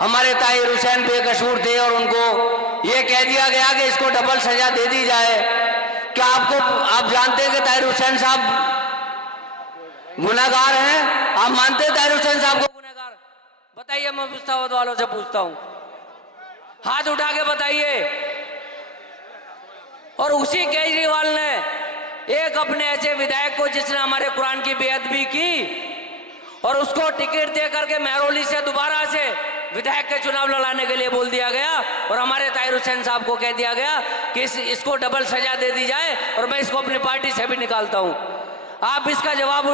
हमारे ताहिर हुसैन बेकसूर थे और उनको ये कह दिया गया कि इसको डबल सजा दे दी जाए। क्या आप जानते हैं कि ताहिर हुसैन साहब गुनहगार हैं? आप मानते हैं ताहिर हुसैन साहब को गुनहगार? बताइए, मैं मुस्तावद वालों से पूछता हूं, हाथ उठा के बताइए। और उसी केजरीवाल ने एक अपने ऐसे विधायक को जिसने हमारे कुरान की बेअदबी की और उसको टिकट दे करके महरौली से दोबारा से विधायक के चुनाव लड़ाने के लिए बोल दिया गया और हमारे ताहिर हुसैन साहब को कह दिया गया कि इसको डबल सजा दे दी जाए और मैं इसको अपनी पार्टी से भी निकालता हूं। आप इसका जवाब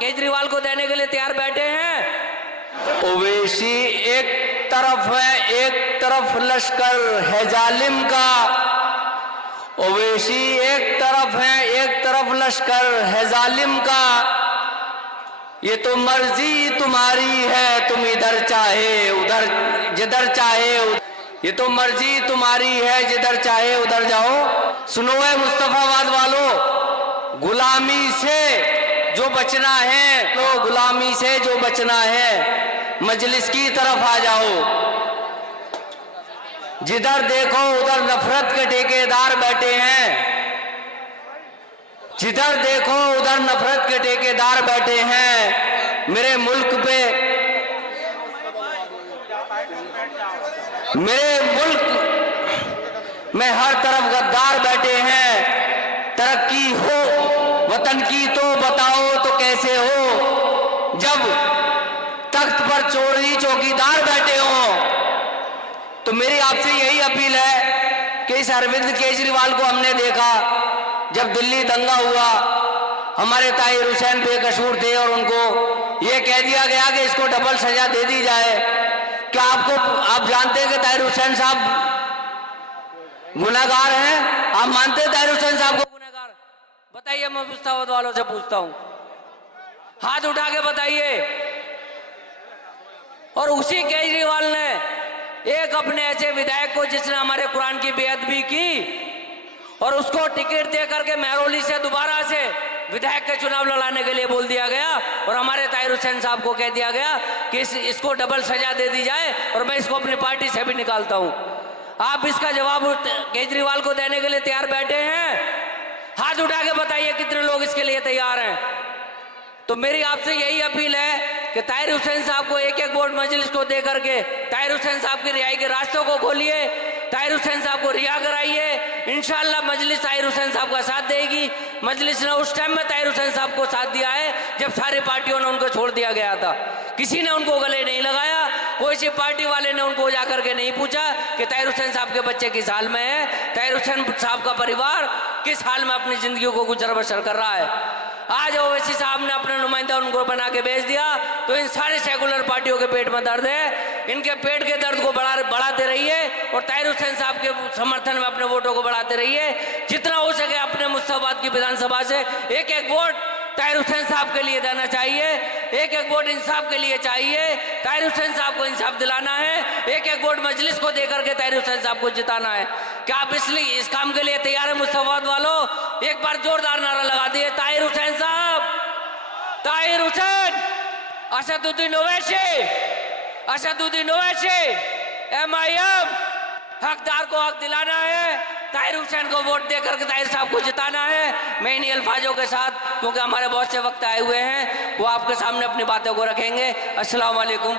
केजरीवाल को देने के लिए तैयार बैठे हैं? ओवैसी एक तरफ है, एक तरफ लश्कर है जालिम का। ओवैसी एक तरफ है, एक तरफ लश्कर है जालिम का। ये तो मर्जी तुम्हारी है, तुम इधर चाहे उधर, जिधर चाहे ये तो मर्जी तुम्हारी है, जिधर चाहे उधर जाओ। सुनो है मुस्तफाबाद वालों, गुलामी से जो बचना है, तो गुलामी से जो बचना है, मजलिस की तरफ आ जाओ। जिधर देखो उधर नफरत के ठेकेदार बैठे हैं, जिधर देखो उधर नफरत के ठेकेदार बैठे हैं। मेरे मुल्क में हर तरफ गद्दार बैठे हैं। तरक्की हो वतन की तो बताओ तो कैसे हो, जब तख्त पर चोरी चौकीदार बैठे हो। तो मेरी आपसे यही अपील है कि इस अरविंद केजरीवाल को हमने देखा जब दिल्ली दंगा हुआ, हमारे ताहिर हुसैन बेकसूर थे और उनको ये कह दिया गया कि इसको डबल सजा दे दी जाए। क्या आप जानते हैं कि ताहिर हुसैन साहब गुनहगार हैं? आप मानते हैं ताहिर हुसैन साहब को गुनहगार? बताइए, मैं मुस्तावद वालों से पूछता हूं, हाथ उठा के बताइए। और उसी केजरीवाल ने एक अपने ऐसे विधायक को जिसने हमारे कुरान की बेअदबी की और उसको टिकट दे करके महरौली से दोबारा से विधायक के चुनाव लड़ाने के लिए बोल दिया गया और हमारे ताहिर हुसैन साहब को कह दिया गया कि इसको डबल सजा दे दी जाए और मैं इसको अपनी पार्टी से भी निकालता हूं। आप इसका जवाब केजरीवाल को देने के लिए तैयार बैठे हैं? हाथ उठा के बताइए कितने लोग इसके लिए तैयार हैं। तो मेरी आपसे यही अपील है कि ताहिर हुसैन साहब को एक एक वोट मजलिस को दे करके ताहिर हुसैन साहब की रिहाई के रास्तों को खोलिए, ताहिर हुसैन साहब को रिहा कराइए। इंशाअल्लाह मजलिस ताहिर हुसैन साहब का साथ देगी। मजलिस ने उस टाइम में ताहिर हुसैन साहब को साथ दिया है जब सारी पार्टियों ने उनको छोड़ दिया गया था। किसी ने उनको गले नहीं लगाया, कोई सी पार्टी वाले ने उनको जाकर के नहीं पूछा कि ताहिर हुसैन साहब के बच्चे किस हाल में है, ताहिर हुसैन साहब का परिवार किस हाल में अपनी जिंदगी को गुजर बसर कर रहा है। आज ओवैसी साहब ने अपना नुमाइंदा उनको बना के भेज दिया, तो इन सारे सेकुलर पार्टियों के पेट में दर्द है। इनके पेट के दर्द को बढ़ाते रहिए और ताहिर हुसैन साहब के समर्थन में अपने वोटों को बढ़ाते रहिए। जितना हो सके अपने मुस्ताबाद की विधानसभा से एक एक वोट ताहिर हुसैन साहब के लिए देना चाहिए, एक एक वोट इंसाफ के लिए चाहिए। ताहिर हुसैन साहब को इंसाफ दिलाना है, एक एक वोट मजलिस को देकर के ताहिर हुसैन साहब को जिताना है। क्या आप इसलिए इस काम के लिए तैयार है मुस्ताबाद वालों? एक बार जोरदार नारा लगा दिए, ताहिर हुसैन साहब, ताहिर हुसैन, असदुद्दीन ओवैसी, असदुद्दीन ओवैसी, MIM, हकदार को हक दिलाना है, ताहिर हुसैन को वोट देकर के ताहिर साहब को जिताना है। मैं इन्हीं अल्फाजों के साथ, क्योंकि हमारे बहुत से वक्त आए हुए हैं, वो आपके सामने अपनी बातों को रखेंगे। अस्सलाम वालेकुम।